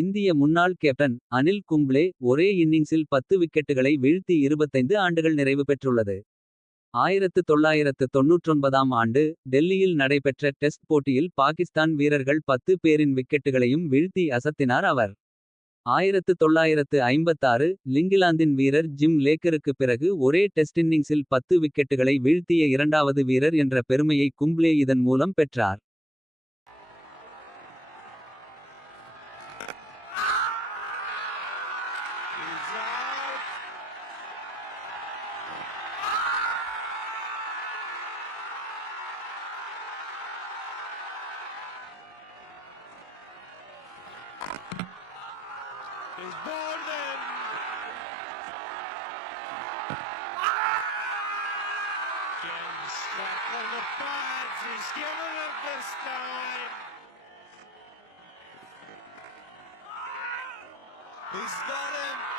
இந்திய முன்னாள் கேப்டன் அனில் கும்ப்ளே ஒரே இன்னிங்ஸில் 10 விக்கெட்டுகளை வீழ்த்தி 25 ஆண்டுகள் நிறைவு பெற்றுள்ளது. 1999ஆம் ஆண்டு டெல்லியில் நடைபெற்ற டெஸ்ட் போட்டியில் பாகிஸ்தான் வீரர்கள் 10 பேரின் விக்கெட்டுகளையும் வீழ்த்தி அசத்தினார் அவர். 1956 இங்கிலாந்தின் வீரர் ஜிம் லேக்கருக்கு பிறகு ஒரே டெஸ்ட் இன்னிங்ஸில் 10 விக்கெட்டுகளை வீழ்த்திய இரண்டாவது வீரர் என்ற பெருமையை கும்ப்ளே இதன் மூலம் பெற்றார். He's born in. Again, struck on the pads. He's given it this time. He's got him.